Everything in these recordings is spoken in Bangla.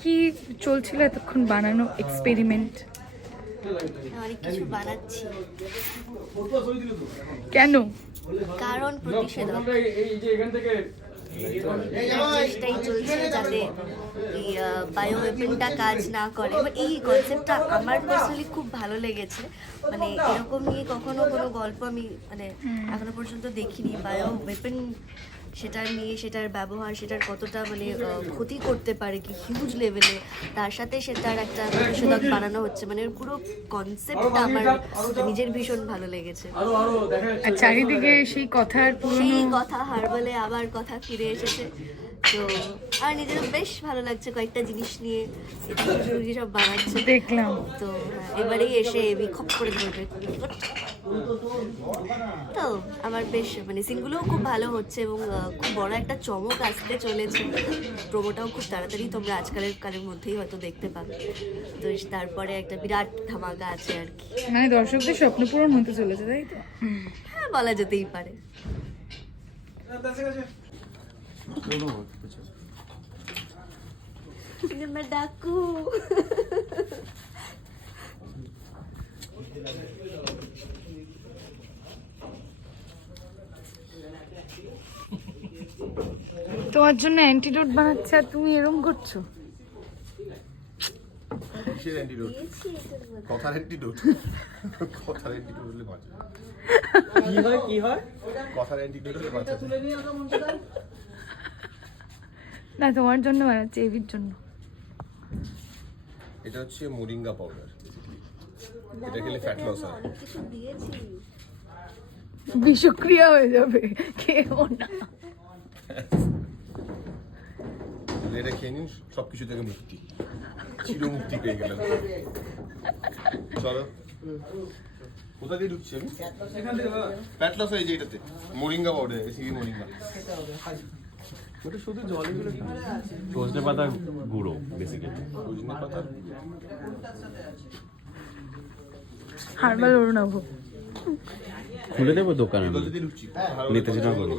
কি চলছিল এতক্ষণ বানানো এক্সপেরিমেন্ট অনেক কিছু বানাচ্ছি। কেন? কারণ প্রতিষেধক চেষ্টাই চলছে যাতে এই বায়ো ওয়েপনটা কাজ না করে। বাট এই কনসেপ্টটা আমার পার্সোনালি খুব ভালো লেগেছে। মানে এরকম নিয়ে কখনো কোনো গল্প আমি মানে এখনও পর্যন্ত দেখিনি। বায়ো সেটার নিয়ে সেটার ব্যবহার সেটার কতটা মানে ক্ষতি করতে পারে কি হিউজ লেভেলে তার সাথে সেটার একটা প্রতিষেধক বানানো হচ্ছে। মানে পুরো কনসেপ্টটা আমার নিজের ভীষণ ভালো লেগেছে। আর চারিদিকে সেই কথার পুরনো সেই কথা হারবালে আবার কথা ফিরে এসেছে। তো আর নিজেরও বেশ ভালো লাগছে কয়েকটা জিনিস নিয়ে। এদিকে সব বানাচ্ছে। দেখলাম। তো হ্যাঁ, এবারেই এসে এবি খপ করে ধরবে। তো আমার বেশ মানে সিনগুলোও খুব ভালো হচ্ছে এবং খুব বড় একটা চমক আসতে চলেছে। প্রোমোটাও খুব তাড়াতাড়ি তোমরা আজকালের কালের মধ্যেই হয়তো দেখতে পাবে। তো তারপরে একটা বিরাট ধামাকা আছে আর কি। মানে দর্শকদের স্বপ্ন পূরণ হতে চলেছে তাই তো? হ্যাঁ বলা যেতেই পারে। मैं डाकू তোমার জন্য অ্যান্টিডোট বানাচ্ছে আর তুমি এরম করছো কিসের অ্যান্টিডোট কথার অ্যান্টিডোট কথার অ্যান্টিডোট হলে বাঁচে কি হয় কি হয় কথার অ্যান্টিডোট হলে বাঁচে না তোমার জন্য বানাচ্ছে এবির জন্য। এটা হচ্ছে মোরিঙ্গা পাউডার এটা খেলে ফ্যাট লস হয়। বিষক্রিয়া হয়ে যাবে কেউ না। এটা খেয়ে নিন সব কিছু থেকে মুক্তি। চির মুক্তি পেয়ে গেলাম। চলো। কোথা দিয়ে ঢুকছি আমি? ফ্যাট লস হয়। এই যে এটাতে। Moringa powder ACB moringa. ওটা শুধু জলে গুলো সজনে পাতার গুঁড়ো বেসিক্যালি সজনে পাতা হারবাল অরুণাভ। খুলে দেবো দোকানে ঢুকছি নিতে যেটা বলো।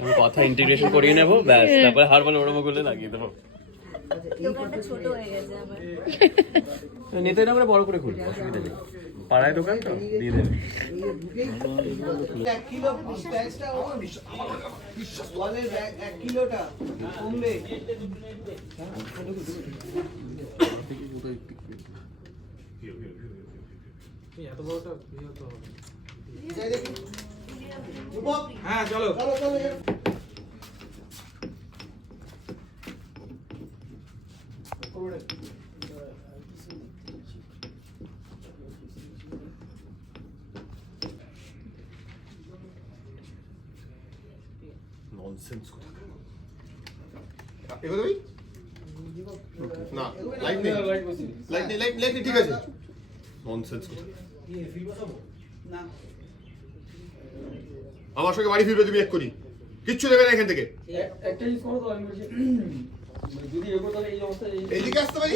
আমি কথা ইন্টিগ্রেশন করিয়ে নেব ব্যাস তারপরে হারবাল ওরমগুলো লাগিয়ে দেবো। হয়ে নিতে না আমরা বড় করে খুলবো অসুবিধা নেই। পাড়ায় দোকান তো? দিয়ে দেবে। এক কিলো ব্যাগটা ও ওয়ালের ব্যাগ এক কিলোটা কমবে। এত বড়টা হ্যাঁ চলো চলো। চলো ননসেন্স কথা এগোতে না লাইট নেই। লাইট নেই লাইট লাইট নেই ঠিক আছে। ননসেন্স কথা। না আমার সঙ্গে বাড়ি ফিরবে তুমি এক করি। কিচ্ছু দেবে না এখান থেকে। একটা জিনিস করো তো আমি বলছি যদি এগো তাহলে এই অবস্থায় এইদিকে আসতে পারি?